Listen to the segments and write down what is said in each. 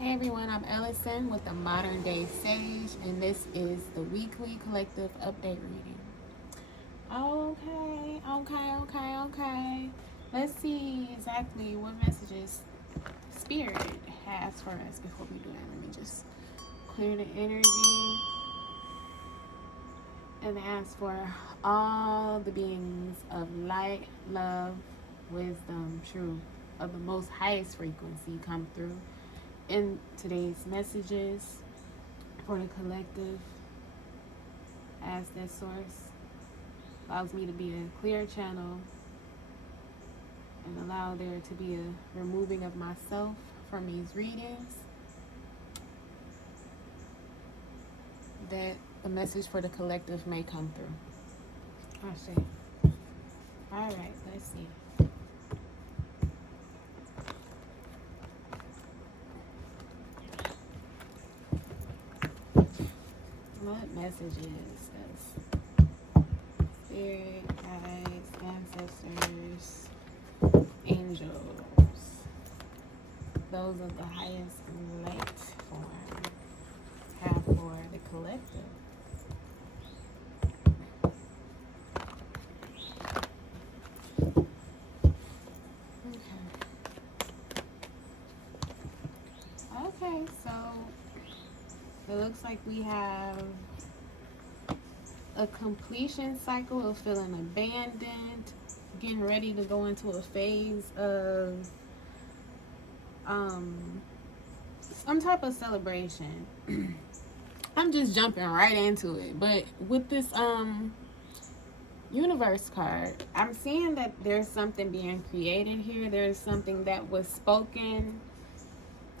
Hey everyone, I'm Elocin with the Modern Day Sage, and this is the weekly collective update reading. Okay. Let's see exactly what messages Spirit has for us before we do that. Let me just clear the energy and ask for all the beings of light, love, wisdom, truth of the most highest frequency come through in today's messages for the collective, as that source allows me to be a clear channel and allow there to be a removing of myself from these readings, that the message for the collective may come through. I see. All right, let's see. What messages does Spirit, guides, ancestors, angels, those of the highest light form have for the collective? Okay, so it looks like we have a completion cycle of feeling abandoned, getting ready to go into a phase of some type of celebration. I'm just jumping right into it, but with this universe card, I'm seeing that there's something being created here. There's something that was spoken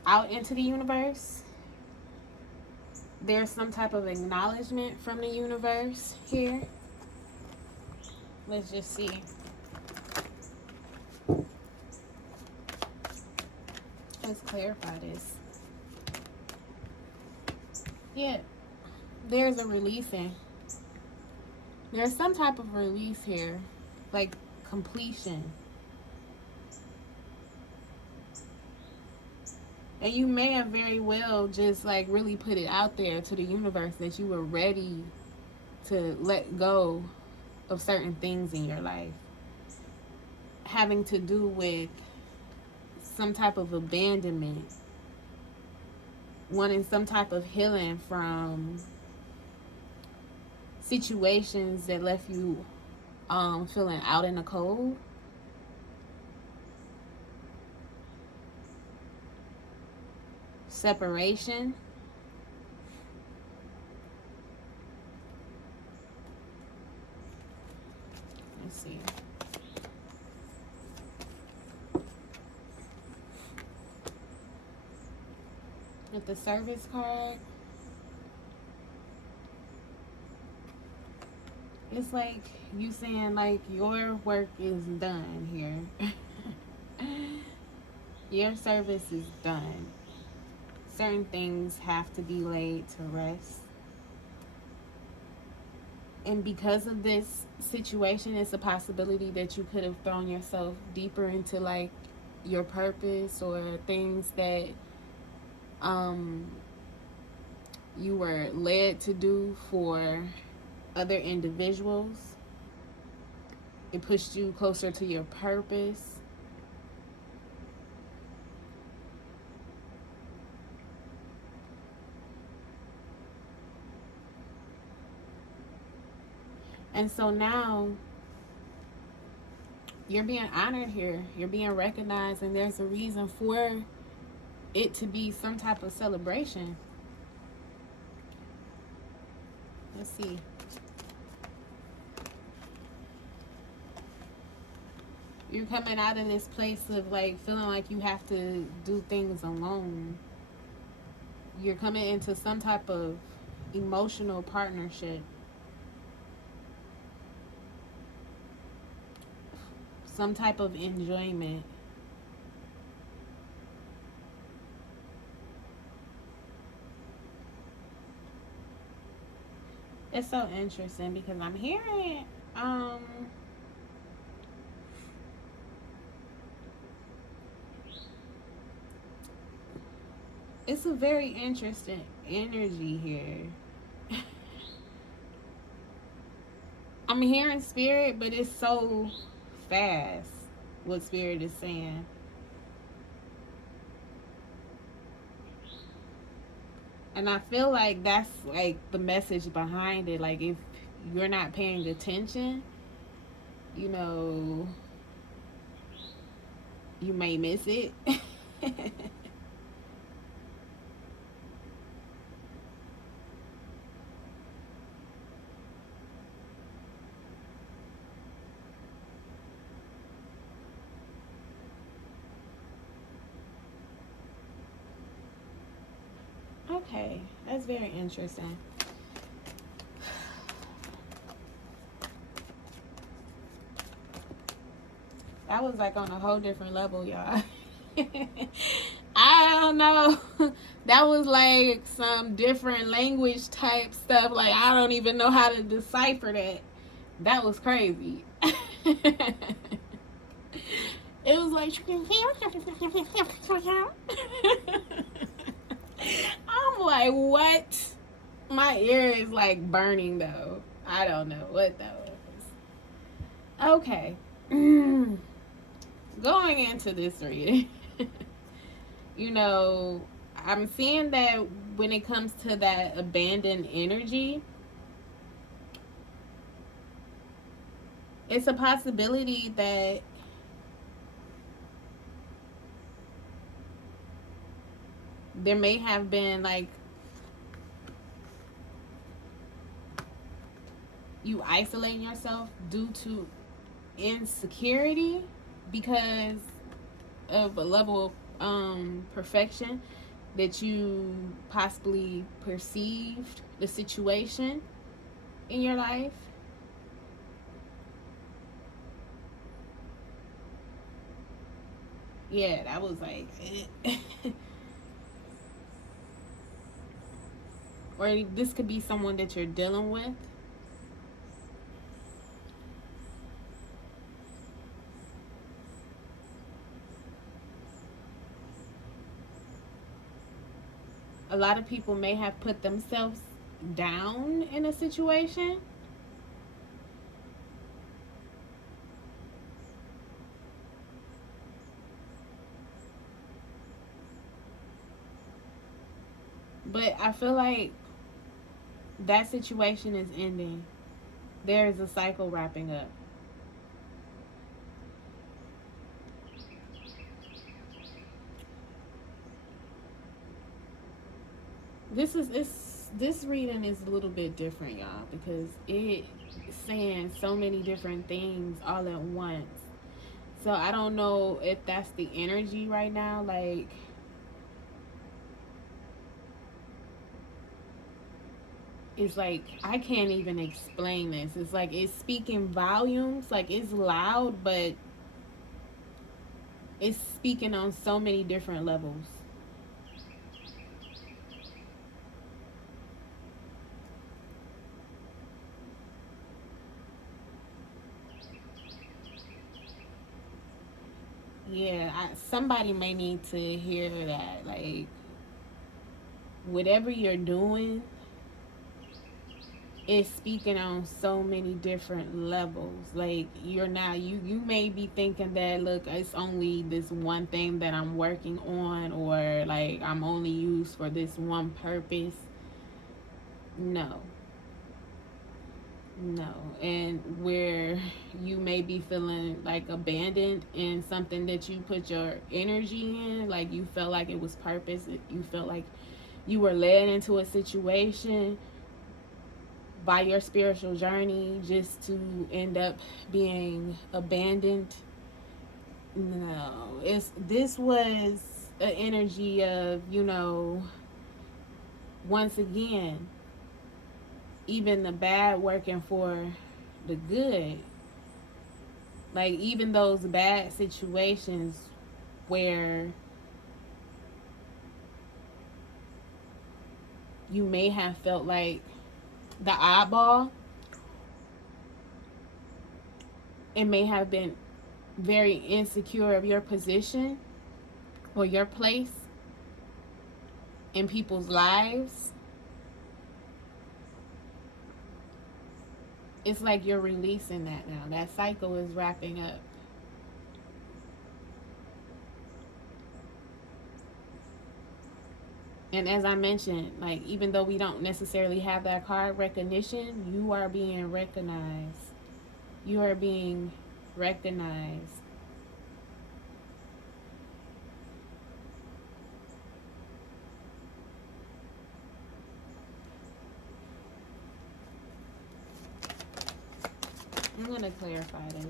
out into the universe. There's some type of acknowledgement from the universe here. Let's just see. Let's clarify this. Yeah, there's a releasing. There's some type of release here, like completion. And you may have very well just like really put it out there to the universe that you were ready to let go of certain things in your life, having to do with some type of abandonment, wanting some type of healing from situations that left you feeling out in the cold. Separation. Let's see. With the service card, it's like you saying like your work is done here. Your service is done. Certain things have to be laid to rest. And because of this situation, it's a possibility that you could have thrown yourself deeper into like your purpose or things that you were led to do for other individuals. It pushed you closer to your purpose. And so now you're being honored here. You're being recognized, and there's a reason for it to be some type of celebration. Let's see. You're coming out of this place of like feeling like you have to do things alone. You're coming into some type of emotional partnership. Some type of enjoyment. It's so interesting because I'm hearing it's a very interesting energy here. I'm hearing spirit, but it's so fast what spirit is saying. And I feel like that's like the message behind it. Like, if you're not paying attention, you know, you may miss it. Okay, that's very interesting. That was like on a whole different level, y'all. I don't know. That was like some different language type stuff. Like, I don't even know how to decipher that. That was crazy. It was like, I'm like, what? My ear is like burning though. I don't know what that was. Okay. Going into this reading, you know, I'm seeing that when it comes to that abandoned energy, it's a possibility that there may have been like you isolating yourself due to insecurity because of a level of perfection that you possibly perceived the situation in your life. Yeah, that was like or this could be someone that you're dealing with. A lot of people may have put themselves down in a situation. But I feel like that situation is ending. There is a cycle wrapping up. This reading is a little bit different, y'all, because it's saying so many different things all at once. So I don't know if that's the energy right now. Like, it's like I can't even explain this. It's like it's speaking volumes. Like, it's loud, but it's speaking on so many different levels. Yeah, somebody may need to hear that. Like, whatever you're doing is speaking on so many different levels. Like, you're now you may be thinking that, look, it's only this one thing that I'm working on, or like I'm only used for this one purpose. No. No. And where you may be feeling like abandoned in something that you put your energy in, like you felt like it was purpose, you felt like you were led into a situation by your spiritual journey just to end up being abandoned. No, this was an energy of, once again, even the bad working for the good. Like, even those bad situations where you may have felt like the oddball, it may have been very insecure of your position or your place. in people's lives, it's like you're releasing that now. That cycle is wrapping up. And as I mentioned, like, even though we don't necessarily have that card recognition, you are being recognized. You are being recognized. I'm going to clarify this.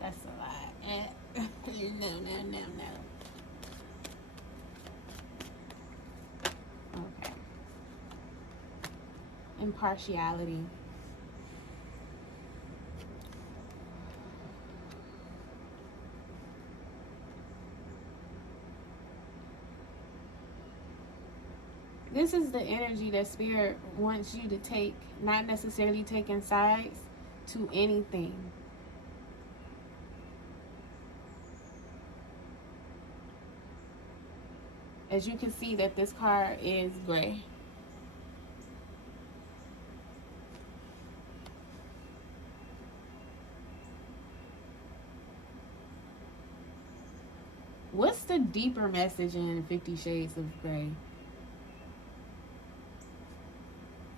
That's a lie. No. Okay. Impartiality. This is the energy that Spirit wants you to take, not necessarily taking sides to anything. As you can see that this card is gray. What's the deeper message in 50 Shades of Grey?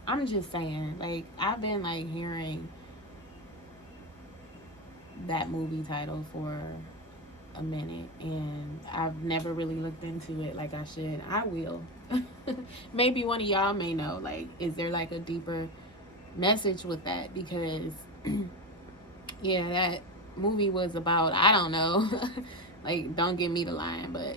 I'm just saying, like, I've been, like, hearing that movie title for a minute, and I've never really looked into it like I should. I will. Maybe one of y'all may know, like, is there, like, a deeper message with that? Because, yeah, that movie was about, I don't know. Like, don't get me to lying, but,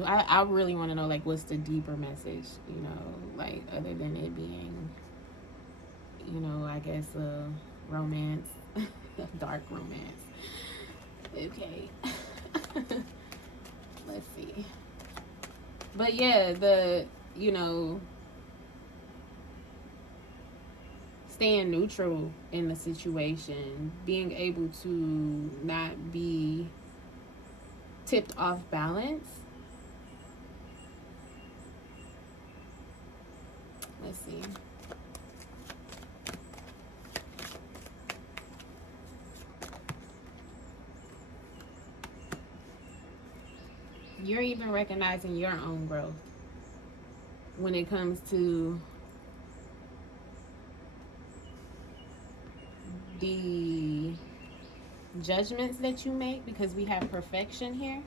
I really want to know, like, what's the deeper message, you know, like, other than it being, you know, I guess, romance, dark romance. Okay. Let's see. But yeah, you know, staying neutral in the situation, being able to not be tipped off balance. Let's see. You're even recognizing your own growth when it comes to the judgments that you make, because we have perfection here.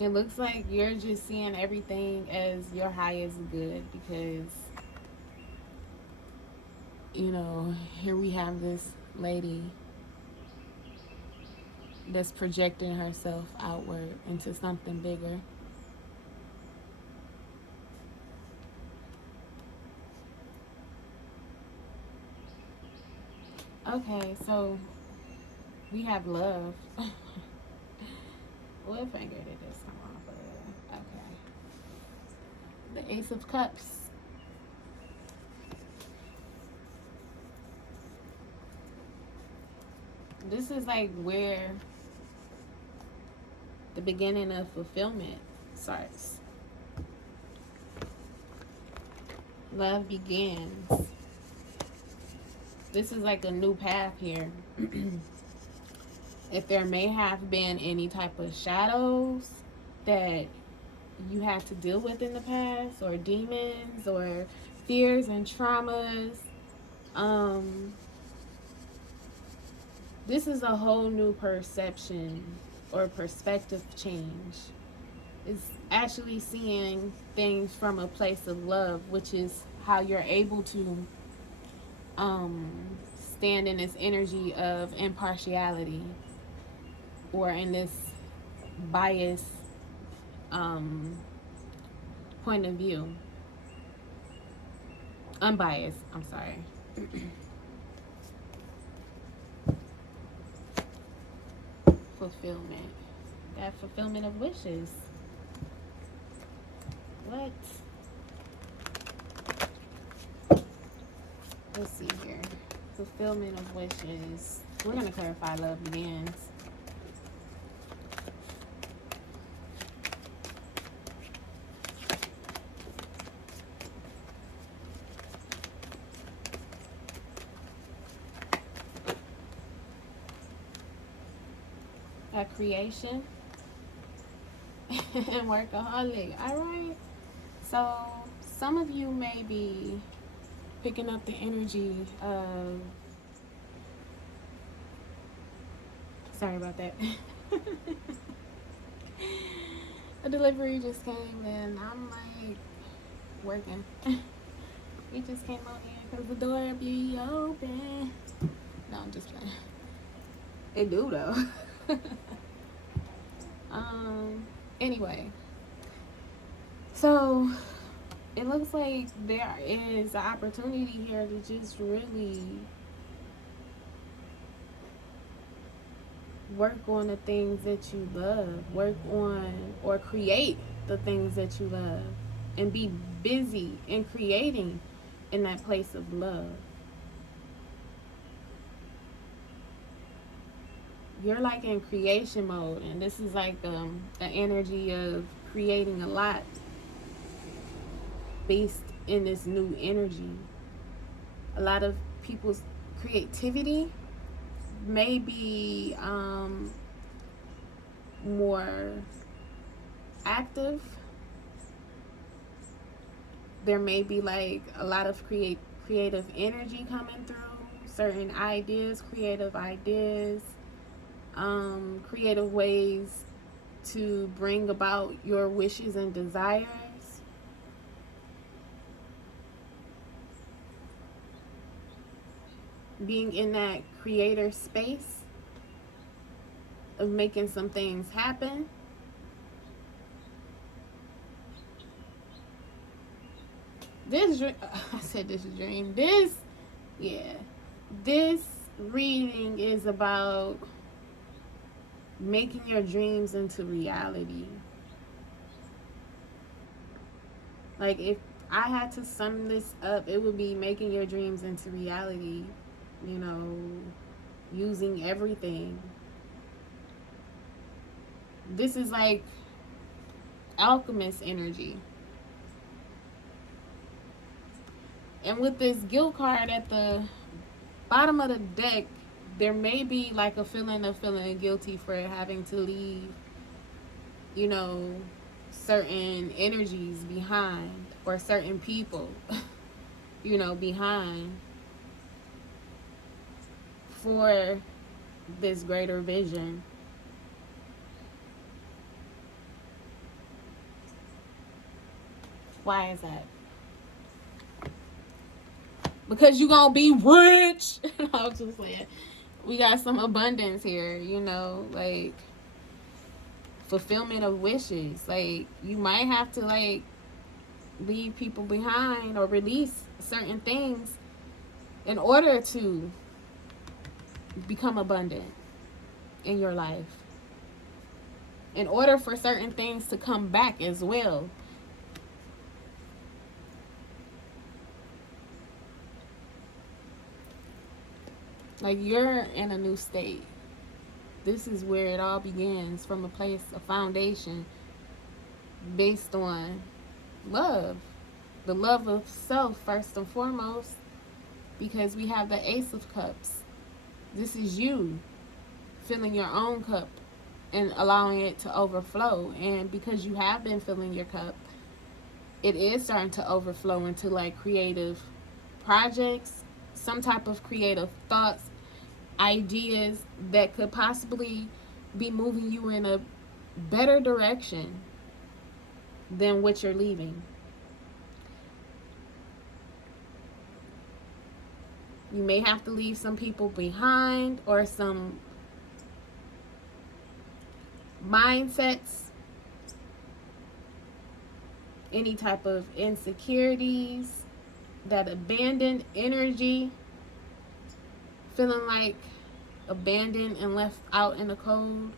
It looks like you're just seeing everything as your highest good, because, you know, here we have this lady that's projecting herself outward into something bigger. Okay, so we have love. What finger did this come off of? Okay. The Ace of Cups. This is like where the beginning of fulfillment starts. Love begins. This is like a new path here. If there may have been any type of shadows that you had to deal with in the past, or demons, or fears and traumas, this is a whole new perception or perspective change. It's actually seeing things from a place of love, which is how you're able to stand in this energy of impartiality, or in this bias point of view. Unbiased, I'm sorry. fulfillment. Got fulfillment of wishes. What? Let's see here. Fulfillment of wishes. We're going to clarify love begins. A creation and workaholic. All right. So some of you may be picking up the energy of, sorry about that. A delivery just came and I'm like working. We just came on in because the door be open. No, I'm just playing. It do though. Anyway, so it looks like there is an opportunity here to just really work on the things that you love, work on or create the things that you love, and be busy in creating in that place of love. You're like in creation mode, and this is like the energy of creating a lot based in this new energy. A lot of people's creativity may be more active. There may be like a lot of creative energy coming through, certain ideas, creative ideas, creative ways to bring about your wishes and desires. Being in that creator space of making some things happen. This dream. This reading is about making your dreams into reality. Like, if I had to sum this up, it would be making your dreams into reality. You know, using everything. This is like alchemist energy. And with this guilt card at the bottom of the deck, there may be like a feeling of feeling guilty for having to leave, you know, certain energies behind, or certain people, you know, behind for this greater vision. Why is that? Because you gonna be rich. I was just saying, we got some abundance here, you know, like fulfillment of wishes. Like, you might have to like leave people behind or release certain things in order to become abundant in your life, in order for certain things to come back as well. Like, you're in a new state. This is where it all begins, from a place of foundation based on love. The love of self, first and foremost, because we have the Ace of Cups. This is you filling your own cup and allowing it to overflow. And because you have been filling your cup, it is starting to overflow into like creative projects, some type of creative thoughts, ideas that could possibly be moving you in a better direction than what you're leaving. You may have to leave some people behind, or some mindsets, any type of insecurities, that abandoned energy, feeling like abandoned and left out in the cold.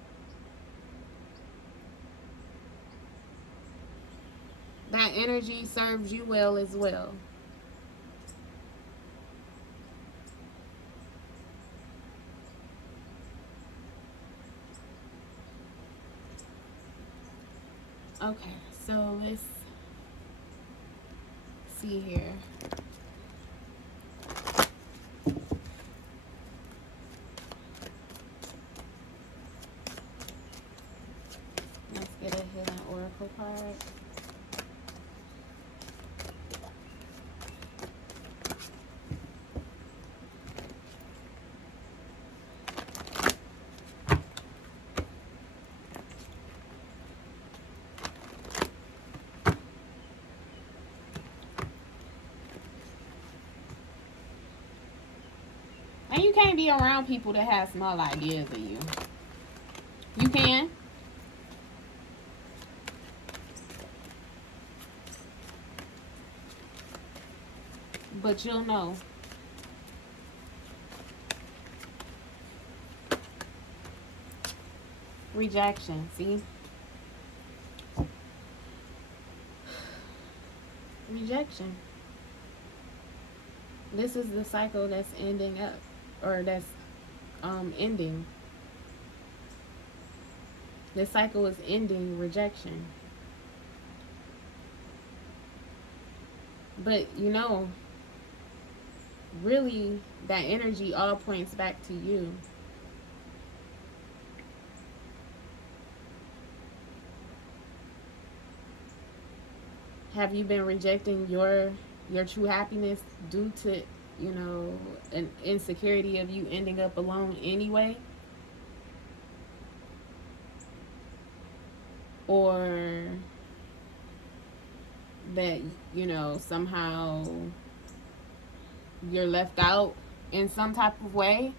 that energy serves you well as well. Okay, so let's see here. Let's get a hidden oracle card. And you can't be around people that have small ideas of you. You can. But you'll know. Rejection, see? Rejection. This is the cycle that's ending up, or that's ending. This cycle is ending rejection. But you know, really, that energy all points back to you. Have you been rejecting your true happiness due to, you know, an insecurity of you ending up alone anyway? Or that, you know, somehow you're left out in some type of way?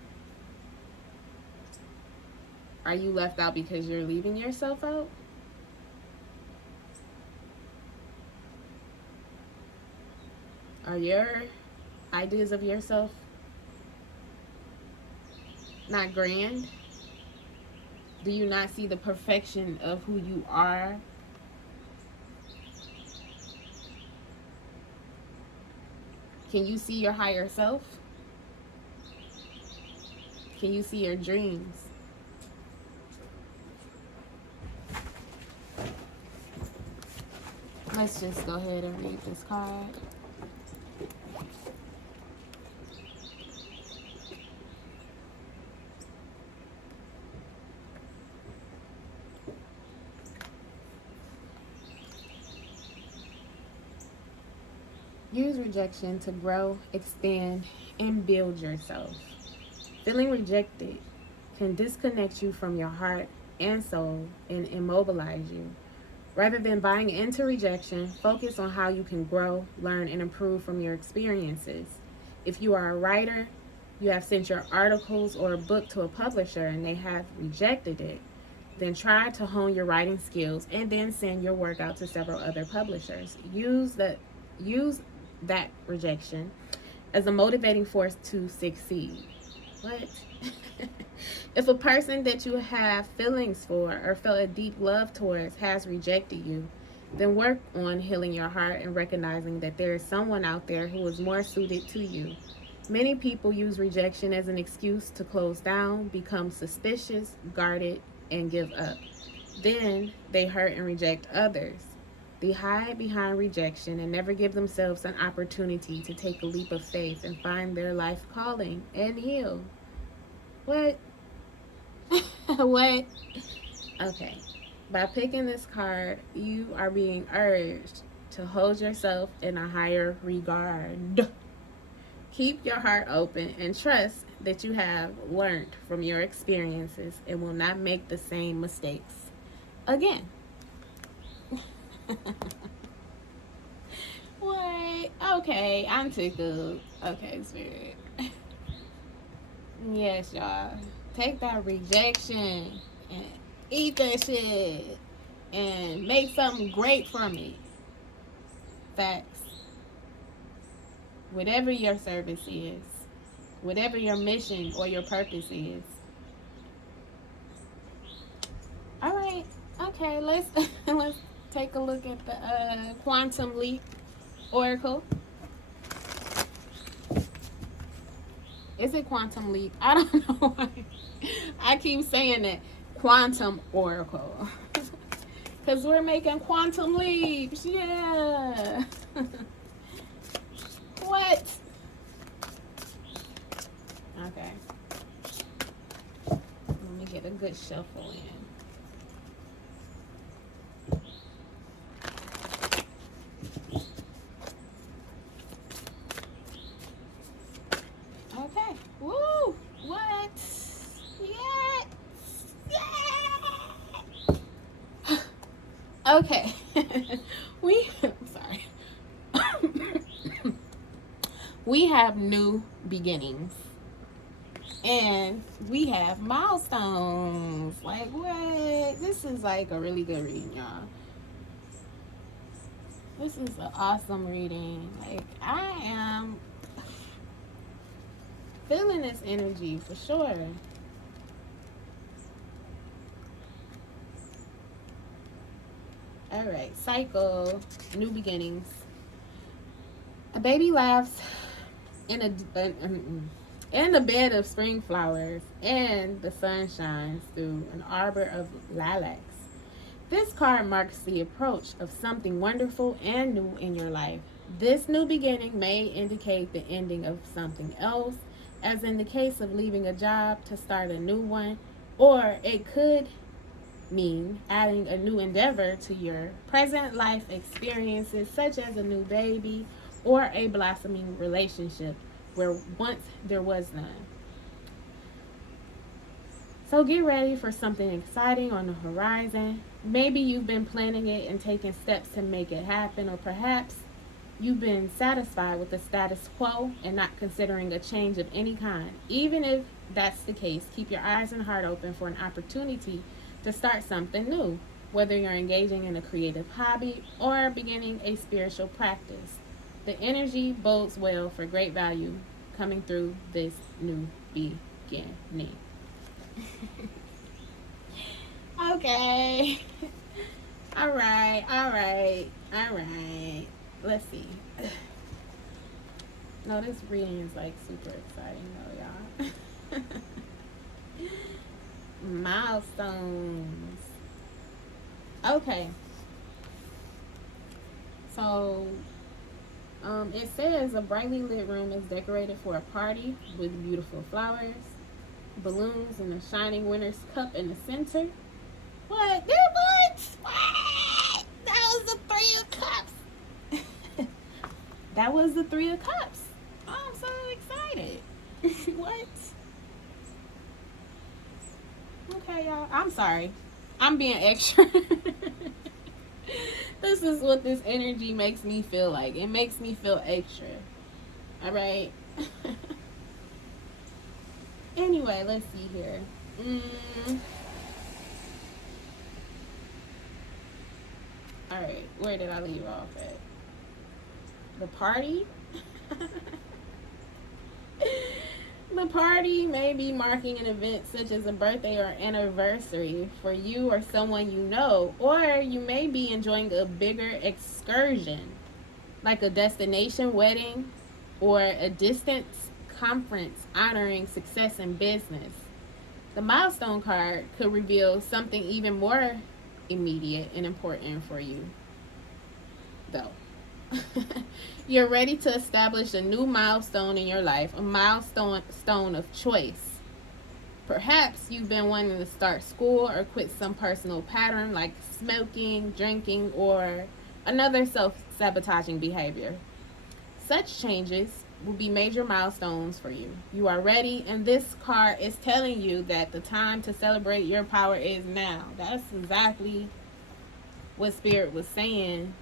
Are you left out because you're leaving yourself out? Are your ideas of yourself not grand? Do you not see the perfection of who you are? Can you see your higher self? Can you see your dreams? Let's just go ahead and read this card. Use rejection to grow, expand, and build yourself. Feeling rejected can disconnect you from your heart and soul and immobilize you. Rather than buying into rejection, focus on how you can grow, learn, and improve from your experiences. If you are a writer, you have sent your articles or a book to a publisher and they have rejected it, then try to hone your writing skills and then send your work out to several other publishers. Use that rejection as a motivating force to succeed. What? If a person that you have feelings for or felt a deep love towards has rejected you, then work on healing your heart and recognizing that there is someone out there who is more suited to you. Many people use rejection as an excuse to close down, become suspicious, guarded, and give up. Then they hurt and reject others. They hide behind rejection and never give themselves an opportunity to take a leap of faith and find their life calling and heal. What? What? Okay. By picking this card, you are being urged to hold yourself in a higher regard. Keep your heart open and trust that you have learned from your experiences and will not make the same mistakes again. What? Okay, I'm tickled. Okay, Spirit. Yes, y'all. Take that rejection and eat that shit and make something great from it. Facts. Whatever your service is, whatever your mission or your purpose is. All right. Okay, let's take a look at the quantum leap oracle. Is it quantum leap? I don't know why I keep saying it. Quantum oracle. Because we're making quantum leaps. Yeah. What? Okay. Let me get a good shuffle in. Okay. Woo! What? Yes! Yeah! Okay. Sorry. We have new beginnings. And we have milestones. Like, what? This is like a really good reading, y'all. This is an awesome reading. Like, I am feeling this energy for sure. All right, cycle, new beginnings. A baby laughs in a bed of spring flowers, and the sun shines through an arbor of lilacs. This card marks the approach of something wonderful and new in your life. This new beginning may indicate the ending of something else, as in the case of leaving a job to start a new one, or it could mean adding a new endeavor to your present life experiences, such as a new baby or a blossoming relationship where once there was none. So get ready for something exciting on the horizon. Maybe you've been planning it and taking steps to make it happen, or perhaps you've been satisfied with the status quo and not considering a change of any kind. Even if that's the case, keep your eyes and heart open for an opportunity to start something new, whether you're engaging in a creative hobby or beginning a spiritual practice. The energy bodes well for great value coming through this new beginning. Okay. All right. Let's see. No, this reading is like super exciting though, y'all. Milestones. Okay. So, it says a brightly lit room is decorated for a party with beautiful flowers, balloons, and a shining winner's cup in the center. What? What? That was the Three of Cups. That was the Three of Cups. Oh, I'm so excited. What? Okay, y'all. I'm sorry. I'm being extra. This is what this energy makes me feel like. It makes me feel extra. All right. Anyway, let's see here. All right. Where did I leave off at? The party? The party may be marking an event such as a birthday or anniversary for you or someone you know, or you may be enjoying a bigger excursion, like a destination wedding or a distance conference honoring success in business. The milestone card could reveal something even more immediate and important for you, though. You're ready to establish a new milestone in your life, a milestone of choice. Perhaps you've been wanting to start school or quit some personal pattern like smoking, drinking, or another self-sabotaging behavior. Such changes will be major milestones for you. You are ready, and this card is telling you that the time to celebrate your power is now. That's exactly what Spirit was saying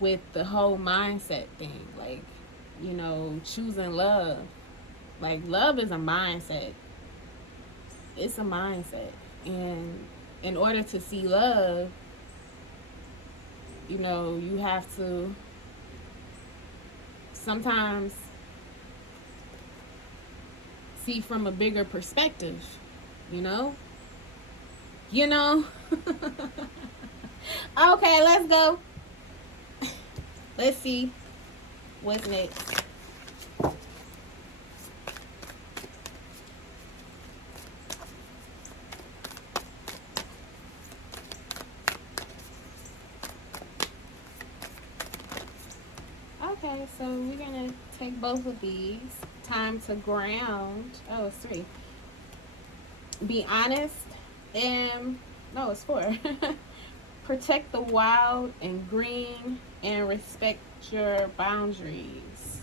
with the whole mindset thing. Like, choosing love. Like, love is a mindset. It's a mindset. And in order to see love, you have to sometimes see from a bigger perspective, Okay, let's go. Let's see what's next. Okay, so we're gonna take both of these. Time to ground. Oh, it's three. Be honest. And no, it's four. Protect the wild and green and respect your boundaries.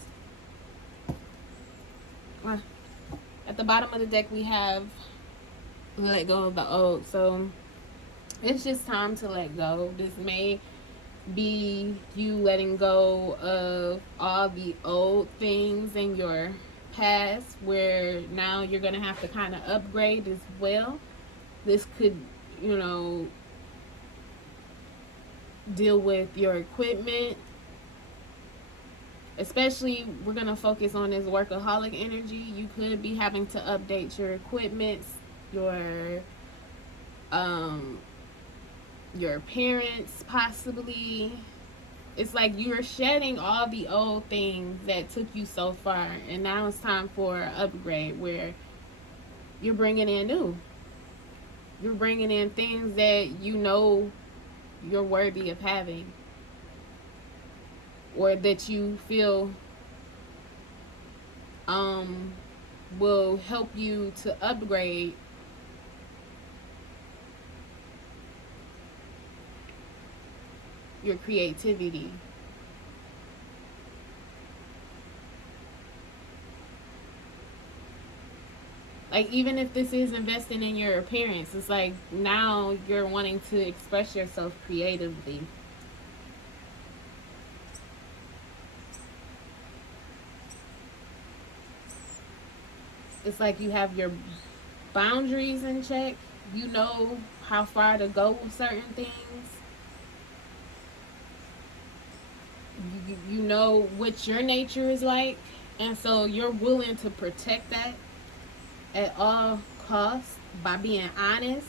At the bottom of the deck, we have let go of the old. So it's just time to let go. This may be you letting go of all the old things in your past where now you're going to have to kind of upgrade as well. This could, you know, deal with your equipment. Especially, we're going to focus on this workaholic energy. You could be having to update your equipment, your parents possibly. It's like you're shedding all the old things that took you so far, and now it's time for an upgrade where you're bringing in new. You're bringing in things that you know you're worthy of having, or that you feel will help you to upgrade your creativity. Like, even if this is investing in your appearance, it's like now you're wanting to express yourself creatively. It's like you have your boundaries in check. You know how far to go with certain things. You know what your nature is like. And so you're willing to protect that at all costs by being honest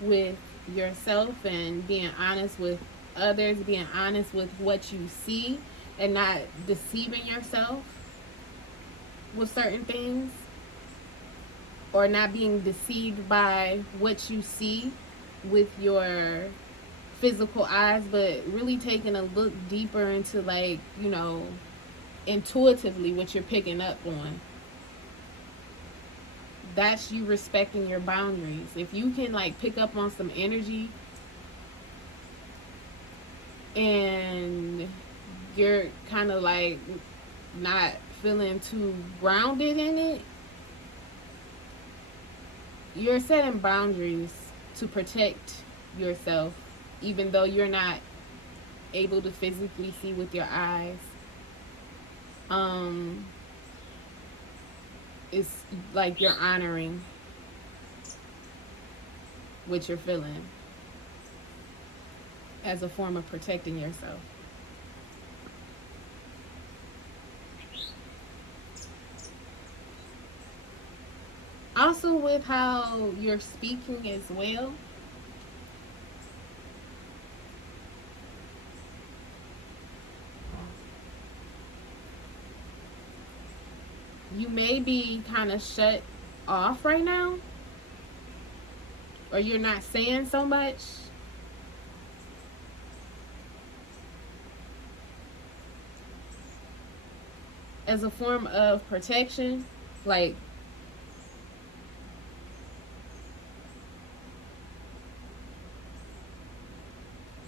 with yourself and being honest with others, being honest with what you see and not deceiving yourself with certain things, or not being deceived by what you see with your physical eyes, but really taking a look deeper into, like, you know, intuitively what you're picking up on. That's you respecting your boundaries. If you can, like, pick up on some energy and you're kind of like not feeling too grounded in it, you're setting boundaries to protect yourself, even though you're not able to physically see with your eyes. It's like you're honoring what you're feeling as a form of protecting yourself. Also, with how you're speaking as well, you may be kind of shut off right now, or you're not saying so much. As a form of protection, like,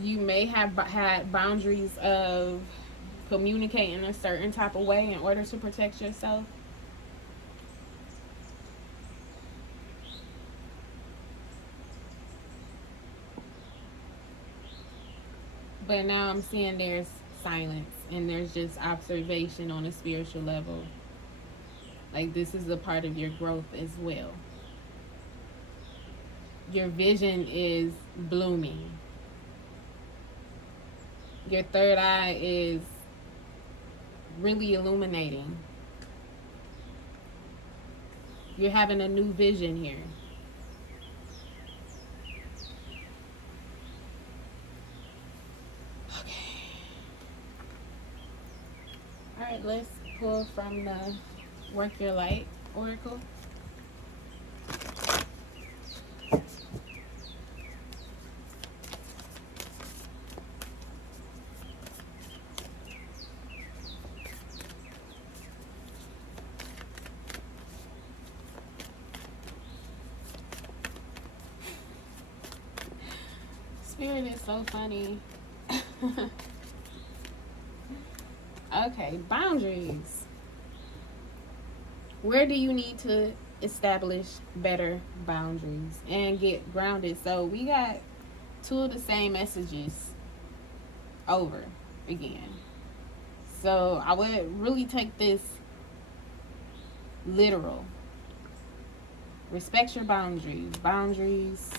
you may have had boundaries of communicating a certain type of way in order to protect yourself. But now I'm seeing there's silence and there's just observation on a spiritual level. Like, this is a part of your growth as well. Your vision is blooming. Your third eye is really illuminating. You're having a new vision here. right, let's pull from the Work Your Light Oracle. Spirit is so funny. Okay, boundaries. Where do you need to establish better boundaries and get grounded? So we got two of the same messages over again. So I would really take this literal. Respect your boundaries. Boundaries,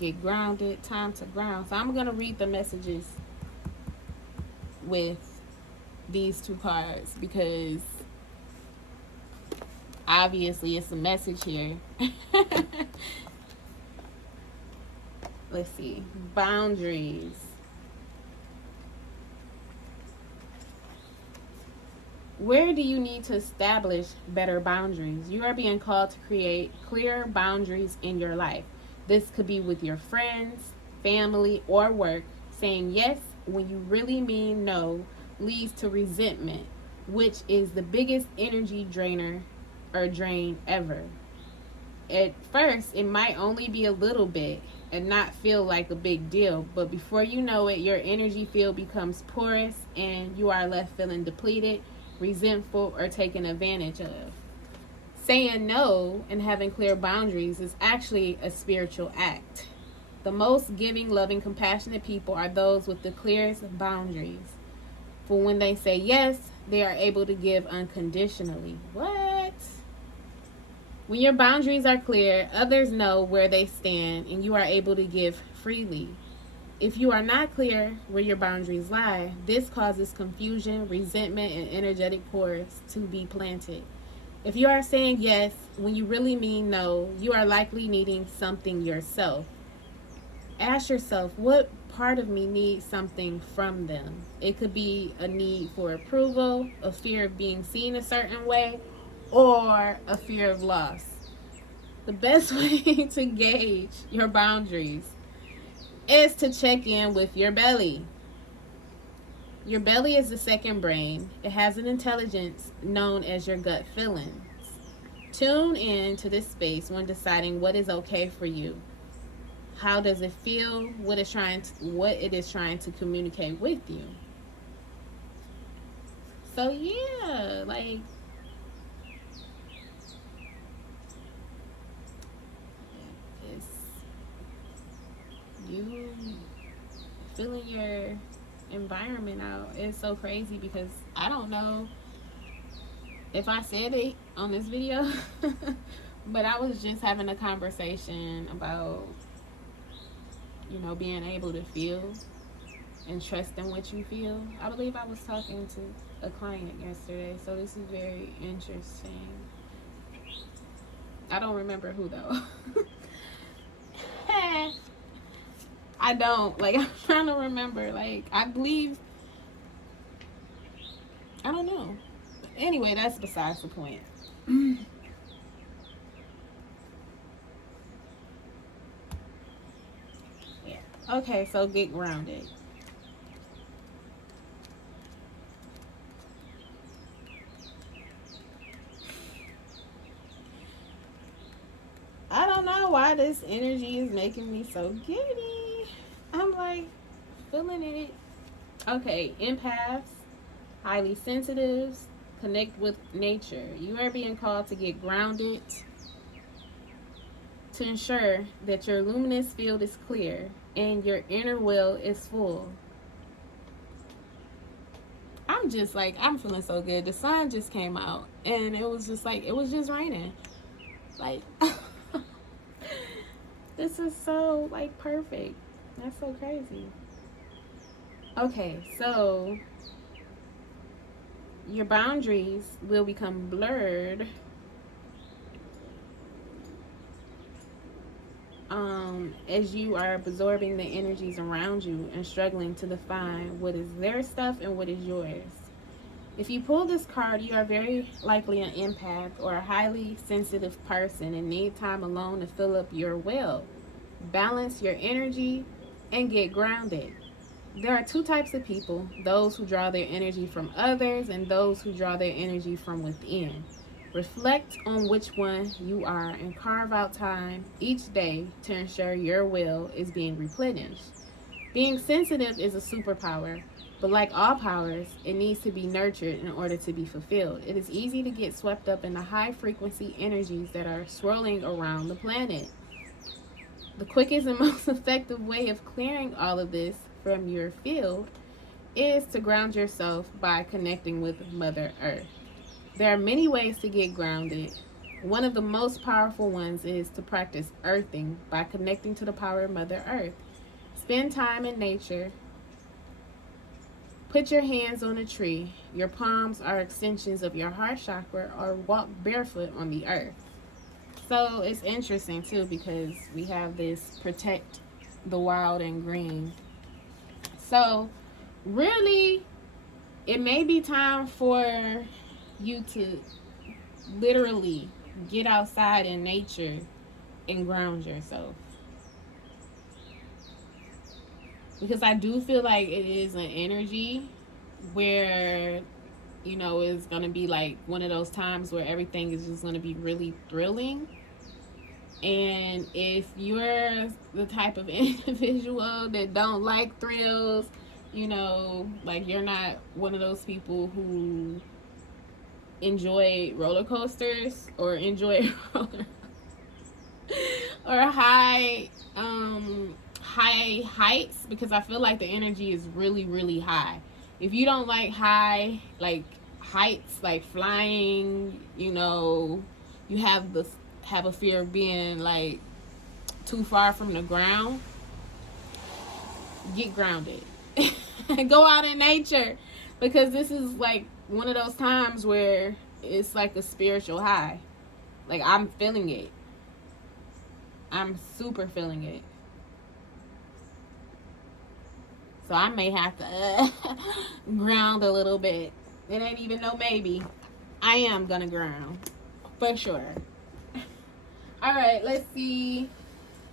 get grounded, time to ground. So I'm going to read the messages with these two cards because obviously it's a message here. Let's see. Boundaries. Where do you need to establish better boundaries? You are being called to create clear boundaries in your life. This could be with your friends, family, or work. Saying yes when you really mean no leads to resentment, which is the biggest energy drain ever. At first, it might only be a little bit and not feel like a big deal, but before you know it, your energy field becomes porous and you are left feeling depleted, resentful, or taken advantage of. Saying no and having clear boundaries is actually a spiritual act. The most giving, loving, compassionate people are those with the clearest boundaries. For when they say yes, they are able to give unconditionally. What? When your boundaries are clear, others know where they stand and you are able to give freely. If you are not clear where your boundaries lie, this causes confusion, resentment, and energetic pores to be planted. If you are saying yes when you really mean no, you are likely needing something yourself. Ask yourself, what part of me needs something from them? It could be a need for approval, a fear of being seen a certain way, or a fear of loss. The best way to gauge your boundaries is to check in with your belly. Your belly is the second brain. It has an intelligence known as your gut feelings. Tune in to this space when deciding what is okay for you. How does it feel? What it is trying to communicate with you. So yeah, like it's you filling your environment out. It's so crazy because I don't know if I said it on this video, but I was just having a conversation about, being able to feel and trust in what you feel. I believe I was talking to a client yesterday, so this is very interesting. I don't remember who though. I don't. Like, I'm trying to remember. Like, I believe, I don't know. Anyway, that's besides the point. Yeah. Okay, so get grounded. I don't know why this energy is making me so giddy. I'm like feeling it. Okay, empaths, highly sensitives, connect with nature. You are being called to get grounded to ensure that your luminous field is clear and your inner will is full. I'm just like, I'm feeling so good. The sun just came out and it was just like, it was just raining. Like, this is so like perfect. That's so crazy. Okay, so your boundaries will become blurred as you are absorbing the energies around you and struggling to define what is their stuff and what is yours. If you pull this card, you are very likely an empath or a highly sensitive person and need time alone to fill up your well, balance your energy, and get grounded. There are two types of people: those who draw their energy from others and those who draw their energy from within. Reflect on which one you are and carve out time each day to ensure your will is being replenished. Being sensitive is a superpower, but like all powers, it needs to be nurtured in order to be fulfilled. It is easy to get swept up in the high frequency energies that are swirling around the planet. The quickest and most effective way of clearing all of this from your field is to ground yourself by connecting with Mother Earth. There are many ways to get grounded. One of the most powerful ones is to practice earthing by connecting to the power of Mother Earth. Spend time in nature. Put your hands on a tree. Your palms are extensions of your heart chakra, or walk barefoot on the earth. So it's interesting too, because we have this protect the wild and green. So really, it may be time for you to literally get outside in nature and ground yourself. Because I do feel like it is an energy where, it's going to be like one of those times where everything is just going to be really thrilling. And if you're the type of individual that don't like thrills, like you're not one of those people who enjoy roller coasters or enjoy roller or high heights, because I feel like the energy is really, really high. If you don't like high, like heights, like flying, you have a fear of being like too far from the ground, get grounded. Go out in nature, because this is like one of those times where it's like a spiritual high. Like, I'm feeling it. I'm super feeling it. So I may have to ground a little bit. It ain't even no maybe. I am gonna ground. For sure. Alright, let's see.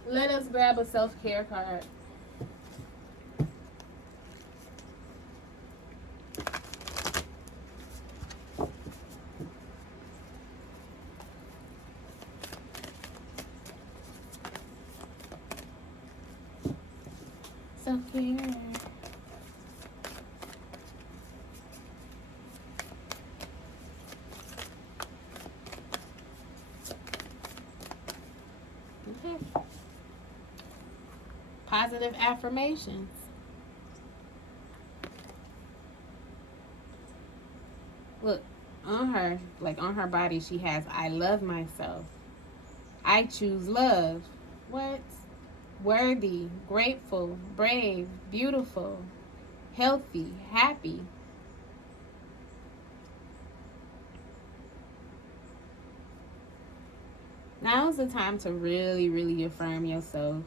Let us grab a self-care card. Self-care. Okay. Positive affirmations. Look, on her body, she has, I love myself. I choose love. What? Worthy, grateful, brave, beautiful, healthy, happy. Now's the time to really, really affirm yourself.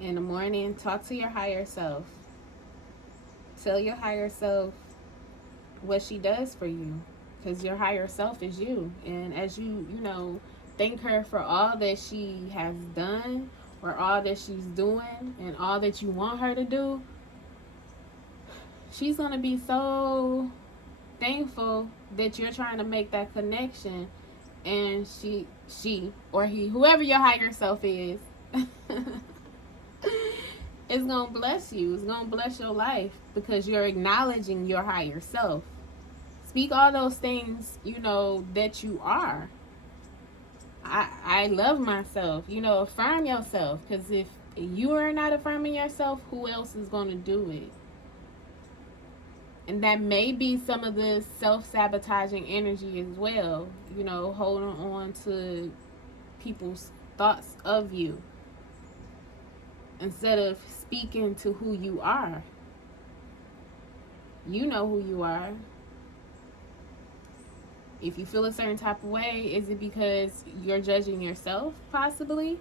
In the morning, talk to your higher self. Tell your higher self what she does for you, because your higher self is you. And as you thank her for all that she has done, or all that she's doing, and all that you want her to do, she's going to be so thankful that you're trying to make that connection. And she or he, whoever your higher self is, is going to bless you. It's going to bless your life, because you're acknowledging your higher self. Speak all those things, that you are. I love myself. Affirm yourself, because if you are not affirming yourself, who else is going to do it? And that may be some of the self-sabotaging energy as well, holding on to people's thoughts of you instead of speaking to who you are. You know who you are. If you feel a certain type of way, is it because you're judging yourself, possibly?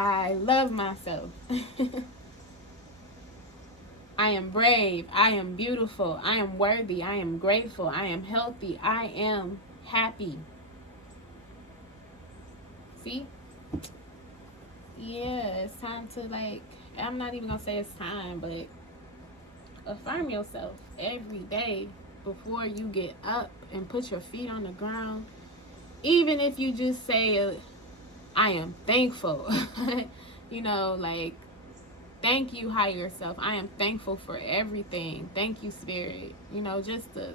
I love myself. I am brave. I am beautiful. I am worthy. I am grateful. I am healthy. I am happy. See? Yeah, it's time to, like, I'm not even gonna say it's time, but affirm yourself every day before you get up and put your feet on the ground. Even if you just say, I am thankful. You know, like, thank you, higher self. I am thankful for everything. Thank you, spirit. You know, just the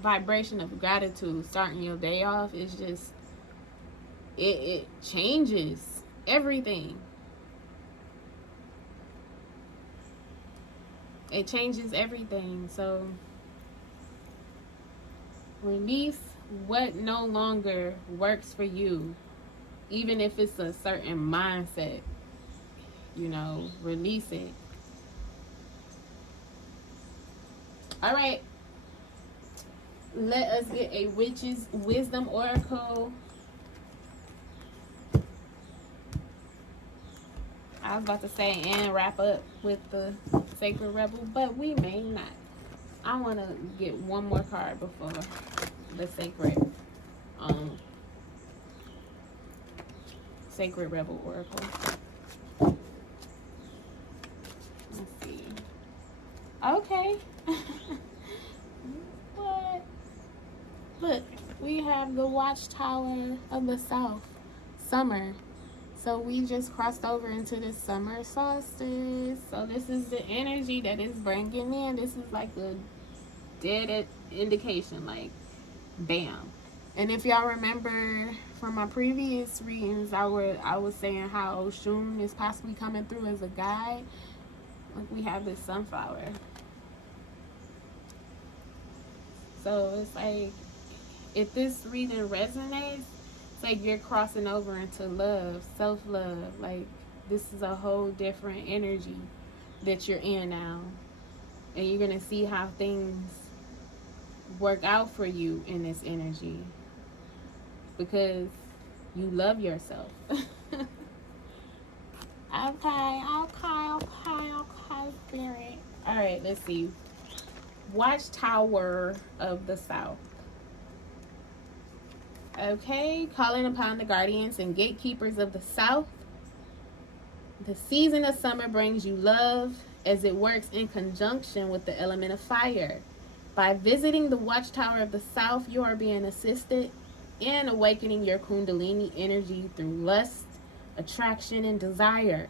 vibration of gratitude starting your day off is just, it changes everything. It changes everything. So release what no longer works for you, even if it's a certain mindset. You know, release it. All right. Let us get a witch's wisdom oracle. I was about to say and wrap up with the sacred rebel, but we may not. I want to get one more card before the sacred rebel oracle. Let's see. Okay. What? Look, we have the Watchtower of the South, summer. So we just crossed over into the summer solstice. So this is the energy that is bringing in. This is like the dead indication, like bam. And if y'all remember from my previous readings, I was saying how Shun is possibly coming through as a guide. Like we have this sunflower. So it's like, if this reading resonates, it's like you're crossing over into love, self-love. Like this is a whole different energy that you're in now. And you're going to see how things work out for you in this energy. Because you love yourself. Okay, spirit. Alright, let's see. Watchtower of the South. Okay, calling upon the guardians and gatekeepers of the South. The season of summer brings you love as it works in conjunction with the element of fire. By visiting the Watchtower of the South, you are being assisted in awakening your Kundalini energy through lust, attraction, and desire.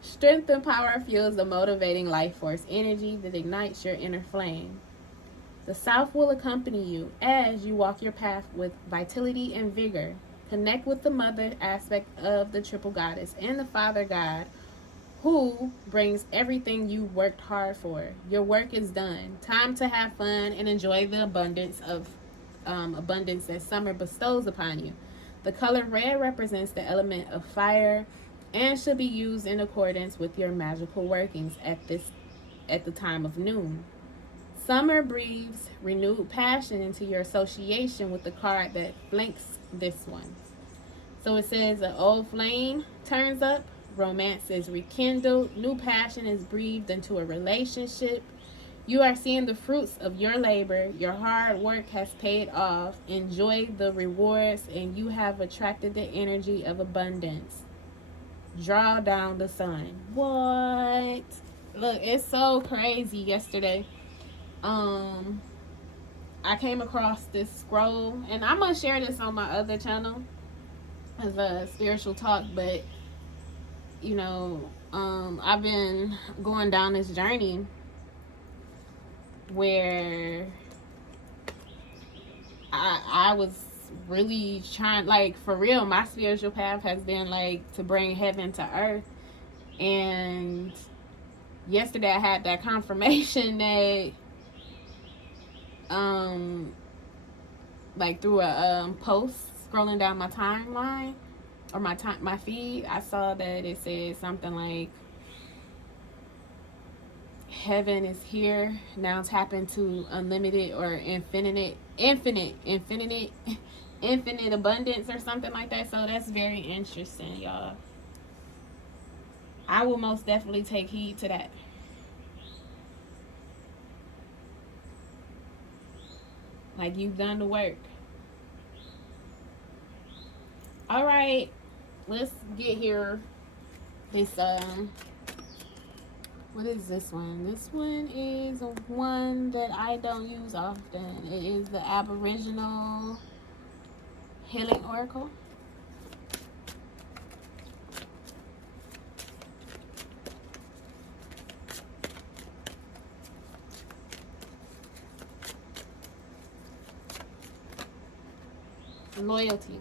Strength and power fuels the motivating life force energy that ignites your inner flame. The South will accompany you as you walk your path with vitality and vigor. Connect with the mother aspect of the triple goddess and the father god who brings everything you worked hard for. Your work is done. Time to have fun and enjoy the abundance that summer bestows upon you. The color red represents the element of fire and should be used in accordance with your magical workings at the time of noon. Summer breathes renewed passion into your association with the card that flanks this one. So it says an old flame turns up, romance is rekindled, new passion is breathed into a relationship. You are seeing the fruits of your labor. Your hard work has paid off. Enjoy the rewards, and you have attracted the energy of abundance. Draw down the sun. What? Look, it's so crazy yesterday. I came across this scroll, and I'm gonna share this on my other channel as a spiritual talk, but you know, I've been going down this journey where I was really trying, like, for real, my spiritual path has been like to bring heaven to earth. And yesterday I had that confirmation that like through a post scrolling down my timeline or my feed, I saw that it said something like, heaven is here now, tap into unlimited or infinite infinite abundance or something like that. So that's very interesting, y'all. I will most definitely take heed to that. Like, you've done the work. All right, let's get here. This what is this one? This one is one that I don't use often. It is the Aboriginal Healing Oracle. Loyalty.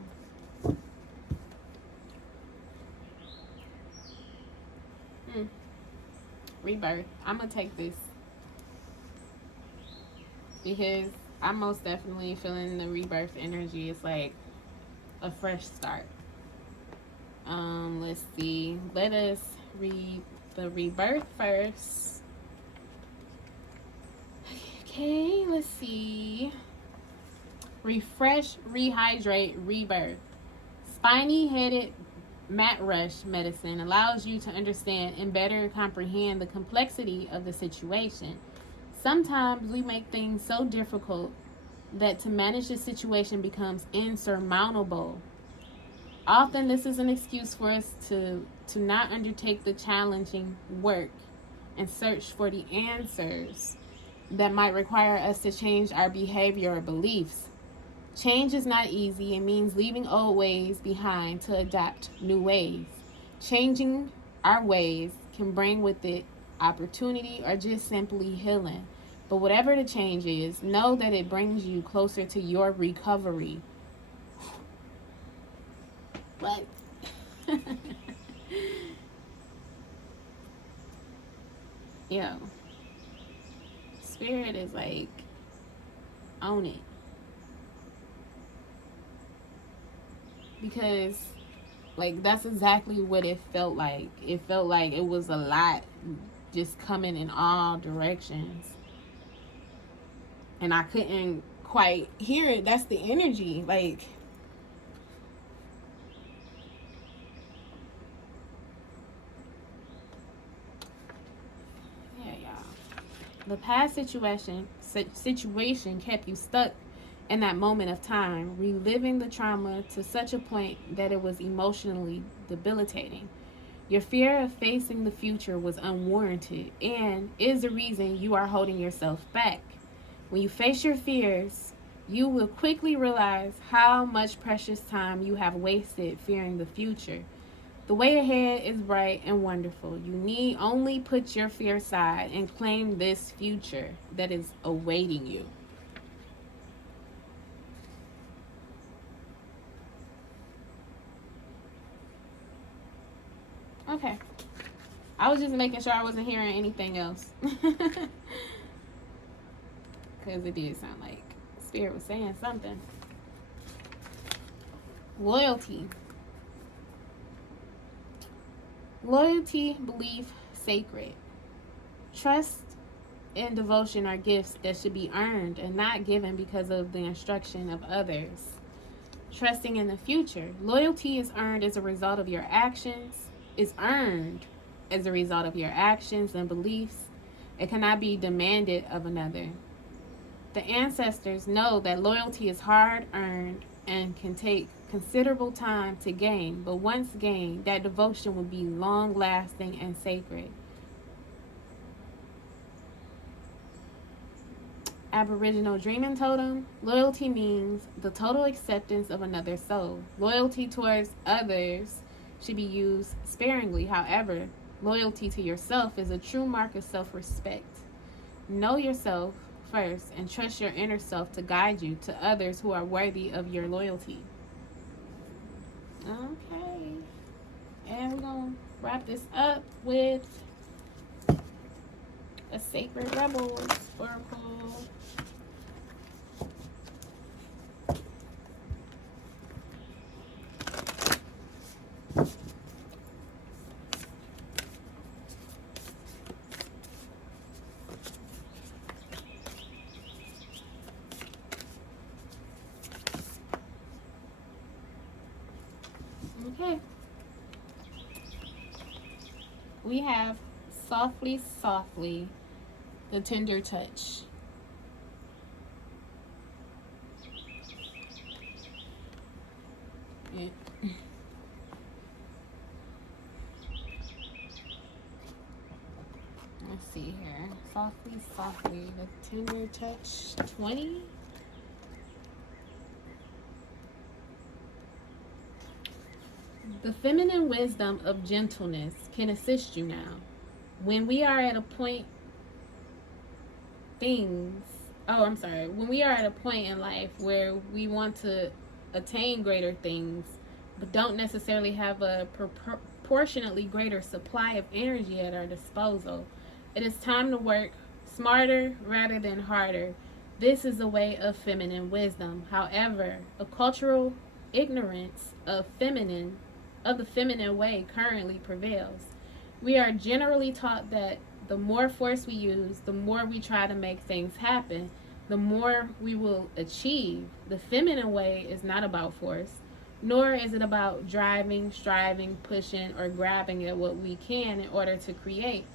Rebirth. I'm gonna take this because I'm most definitely feeling the rebirth energy. It's like a fresh start. Let's see. Let us read the rebirth first. Okay, let's see. Refresh, rehydrate, rebirth. Spiny-headed mat rush medicine allows you to understand and better comprehend the complexity of the situation. Sometimes we make things so difficult that to manage the situation becomes insurmountable. Often this is an excuse for us to not undertake the challenging work and search for the answers that might require us to change our behavior or beliefs. Change is not easy. It means leaving old ways behind to adapt new ways. Changing our ways can bring with it opportunity or just simply healing. But whatever the change is, know that it brings you closer to your recovery. What? Yo. Spirit is like, own it. Because, like, that's exactly what it felt like. It felt like it was a lot just coming in all directions. And I couldn't quite hear it. That's the energy. Like, yeah, y'all. The past situation kept you stuck in that moment of time, reliving the trauma to such a point that it was emotionally debilitating. Your fear of facing the future was unwarranted and is the reason you are holding yourself back. When you face your fears, you will quickly realize how much precious time you have wasted fearing the future. The way ahead is bright and wonderful. You need only put your fear aside and claim this future that is awaiting you. Okay. I was just making sure I wasn't hearing anything else. Because it did sound like Spirit was saying something. Loyalty. Loyalty, belief, sacred. Trust and devotion are gifts that should be earned and not given because of the instruction of others. Trusting in the future. Loyalty is earned as a result of your actions. Is earned as a result of your actions and beliefs. It cannot be demanded of another. The ancestors know that loyalty is hard earned and can take considerable time to gain, but once gained, that devotion will be long lasting and sacred. Aboriginal Dreaming Totem. Loyalty means the total acceptance of another soul. Loyalty towards others should be used sparingly. However, loyalty to yourself is a true mark of self-respect. Know yourself first and trust your inner self to guide you to others who are worthy of your loyalty. Okay. And we're going to wrap this up with a Sacred Rebels Oracle. Okay. We have softly, softly, the tender touch. Yeah. Let's see here. Softly, softly, the tender touch. 20. The feminine wisdom of gentleness can assist you now. When we are at a point, when we are at a point in life where we want to attain greater things, but don't necessarily have a proportionately greater supply of energy at our disposal, it is time to work smarter rather than harder. This is a way of feminine wisdom. However, a cultural ignorance of the feminine way currently prevails. We are generally taught that the more force we use, the more we try to make things happen, the more we will achieve. The feminine way is not about force, nor is it about driving, striving, pushing, or grabbing at what we can in order to create.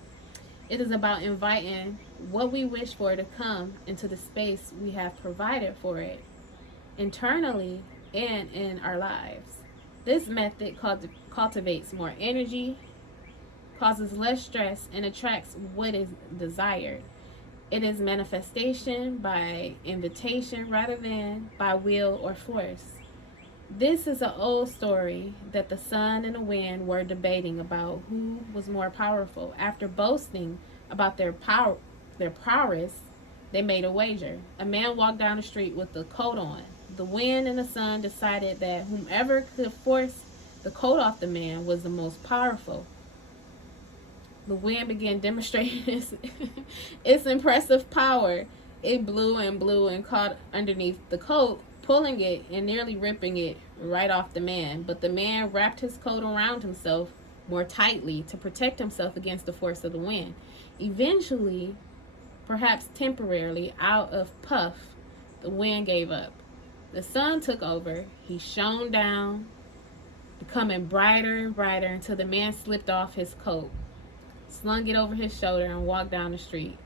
It is about inviting what we wish for to come into the space we have provided for it, internally and in our lives. This method cultivates more energy, causes less stress, and attracts what is desired. It is manifestation by invitation rather than by will or force. This is an old story that the sun and the wind were debating about who was more powerful. After boasting about their prowess, they made a wager. A man walked down the street with the coat on. The wind and the sun decided that whomever could force the coat off the man was the most powerful. The wind began demonstrating its impressive power. It blew and blew and caught underneath the coat, pulling it and nearly ripping it right off the man. But the man wrapped his coat around himself more tightly to protect himself against the force of the wind. Eventually, perhaps temporarily, out of puff, the wind gave up. The sun took over. He shone down, becoming brighter and brighter until the man slipped off his coat, slung it over his shoulder, and walked down the street,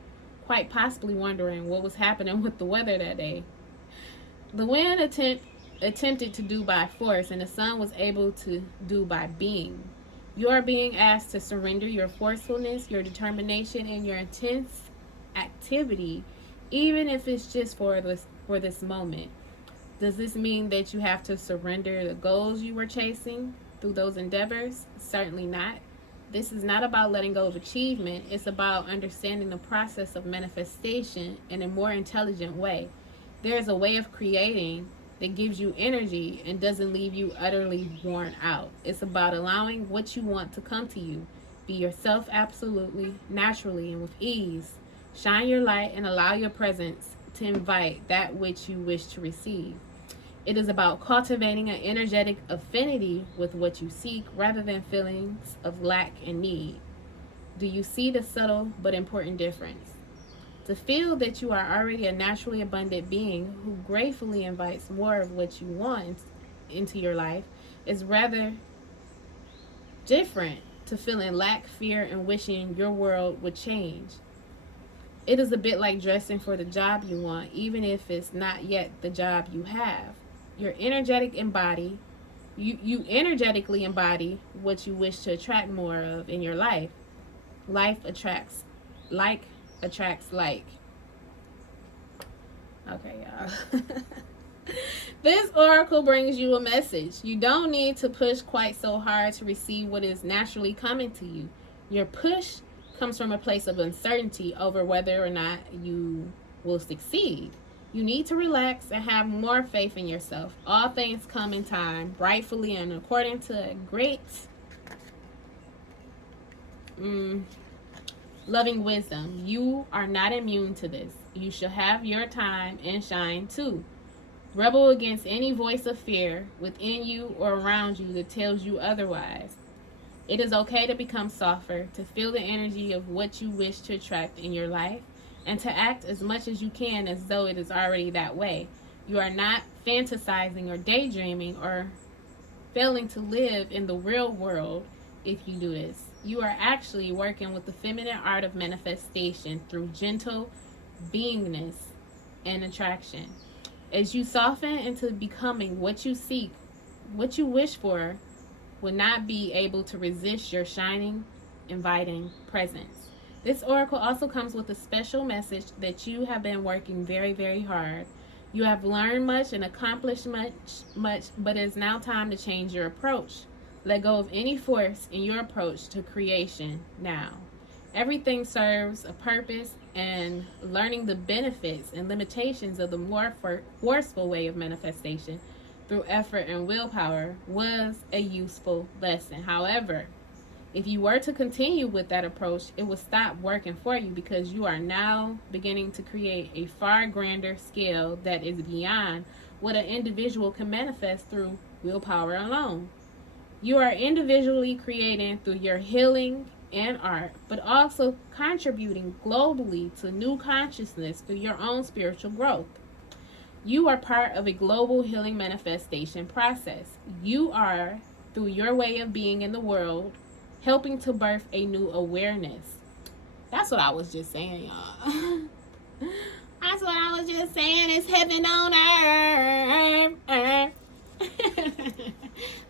quite possibly wondering what was happening with the weather that day. The wind attempted to do by force, and the sun was able to do by being. You are being asked to surrender your forcefulness, your determination, and your intense activity, even if it's just for this moment. Does this mean that you have to surrender the goals you were chasing through those endeavors? Certainly not. This is not about letting go of achievement. It's about understanding the process of manifestation in a more intelligent way. There is a way of creating that gives you energy and doesn't leave you utterly worn out. It's about allowing what you want to come to you. Be yourself absolutely, naturally, and with ease. Shine your light and allow your presence to invite that which you wish to receive. It is about cultivating an energetic affinity with what you seek rather than feelings of lack and need. Do you see the subtle but important difference? To feel that you are already a naturally abundant being who gratefully invites more of what you want into your life is rather different to feeling lack, fear, and wishing your world would change. It is a bit like dressing for the job you want, even if it's not yet the job you have. You energetically embody what you wish to attract more of in your life. Attracts like. Okay, y'all. This oracle brings you a message. You don't need to push quite so hard to receive what is naturally coming to you. Your push comes from a place of uncertainty over whether or not you will succeed. You need to relax and have more faith in yourself. All things come in time, rightfully and according to a great loving wisdom. You are not immune to this. You shall have your time and shine too. Rebel against any voice of fear within you or around you that tells you otherwise. It is okay to become softer, to feel the energy of what you wish to attract in your life, and to act as much as you can as though it is already that way. You are not fantasizing or daydreaming or failing to live in the real world if you do this. You are actually working with the feminine art of manifestation through gentle beingness and attraction. As you soften into becoming what you seek, what you wish for will not be able to resist your shining, inviting presence. This oracle also comes with a special message that you have been working very, very hard. You have learned much and accomplished much, but it is now time to change your approach. Let go of any force in your approach to creation now. Everything serves a purpose, and learning the benefits and limitations of the more forceful way of manifestation through effort and willpower was a useful lesson. However, if you were to continue with that approach, it will stop working for you because you are now beginning to create a far grander scale that is beyond what an individual can manifest through willpower alone. You are individually creating through your healing and art, but also contributing globally to new consciousness through your own spiritual growth. You are part of a global healing manifestation process. You are, through your way of being in the world, helping to birth a new awareness. That's what I was just saying, y'all. That's what I was just saying. It's heaven on earth.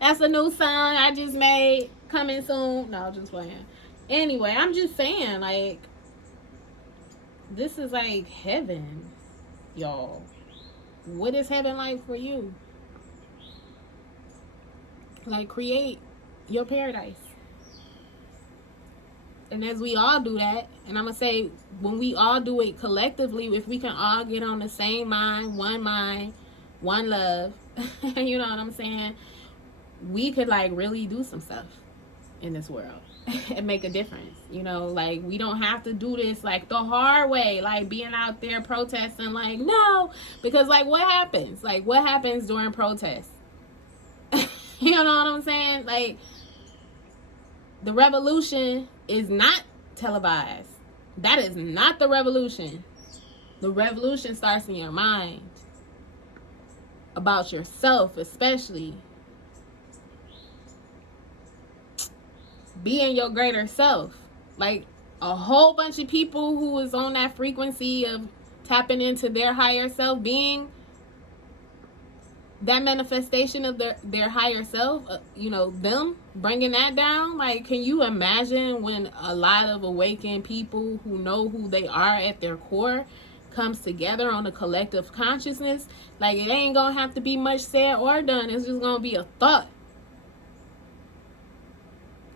That's a new song I just made. Coming soon. No, just playing. Anyway, I'm just saying, like, this is like heaven, y'all. What is heaven like for you? Like, create your paradise. And as we all do that, and I'm going to say, when we all do it collectively, if we can all get on the same mind, one love, you know what I'm saying? We could, like, really do some stuff in this world and make a difference. You know, like, we don't have to do this, like, the hard way, like, being out there protesting, like, no. Because, like, what happens? Like, what happens during protests? You know what I'm saying? Like, the revolution is not televised. That is not the revolution. The revolution starts in your mind. About yourself, especially. Being your greater self. Like, a whole bunch of people who is on that frequency of tapping into their higher self, being that manifestation of their higher self, you know, them bringing that down. Like, can you imagine when a lot of awakened people who know who they are at their core comes together on a collective consciousness? Like, it ain't gonna have to be much said or done. It's just gonna be a thought.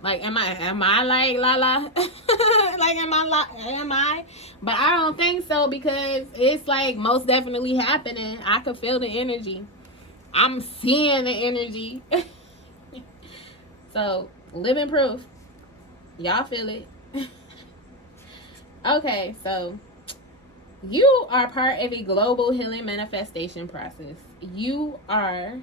Like, am I like la? Like, am I? But I don't think so, because it's like most definitely happening. I could feel the energy. I'm seeing the energy. So, living proof. Y'all feel it. Okay, so you are part of a global healing manifestation process. You are,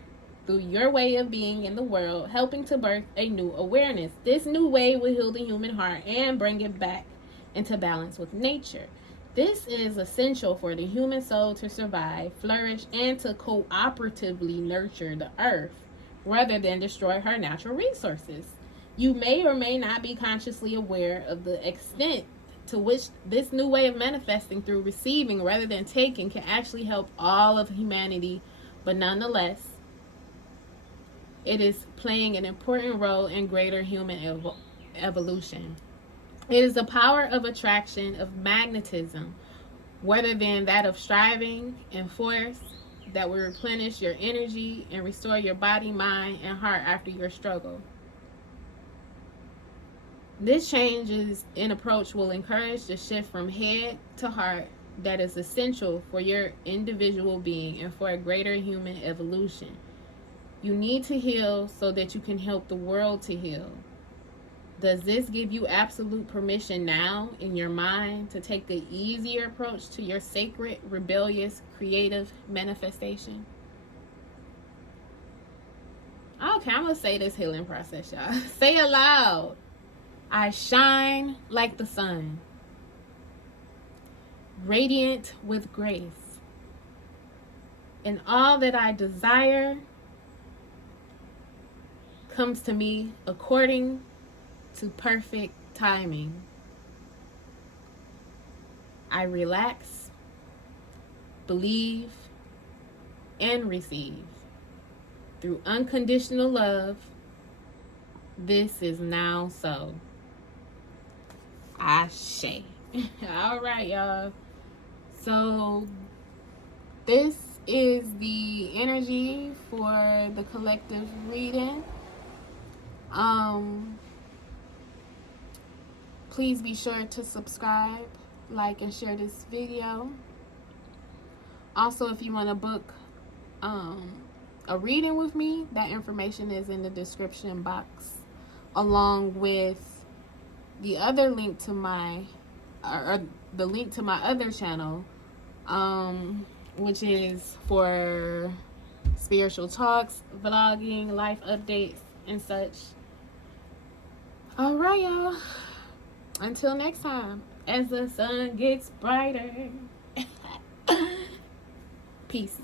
through your way of being in the world, helping to birth a new awareness. This new way will heal the human heart and bring it back into balance with nature. This is essential for the human soul to survive, flourish, and to cooperatively nurture the earth rather than destroy her natural resources. You may or may not be consciously aware of the extent to which this new way of manifesting through receiving rather than taking can actually help all of humanity, but nonetheless, it is playing an important role in greater human evolution. It is the power of attraction, of magnetism, rather than that of striving and force, that will replenish your energy and restore your body, mind, and heart after your struggle. This change in approach will encourage the shift from head to heart that is essential for your individual being and for a greater human evolution. You need to heal so that you can help the world to heal. Does this give you absolute permission now in your mind to take the easier approach to your sacred, rebellious, creative manifestation? Okay, I'm going to say this healing process, y'all. Say it loud. I shine like the sun, radiant with grace. In all that I desire, comes to me according to perfect timing. I relax, believe, and receive. Through unconditional love, this is now so. Ashe. All right, y'all. So this is the energy for the collective reading. Please be sure to subscribe, like, and share this video. Also, if you want to book a reading with me, that information is in the description box, along with the other link to my the link to my other channel, which is for spiritual talks, vlogging, life updates, and such. All right, y'all. Until next time, as the sun gets brighter. Peace.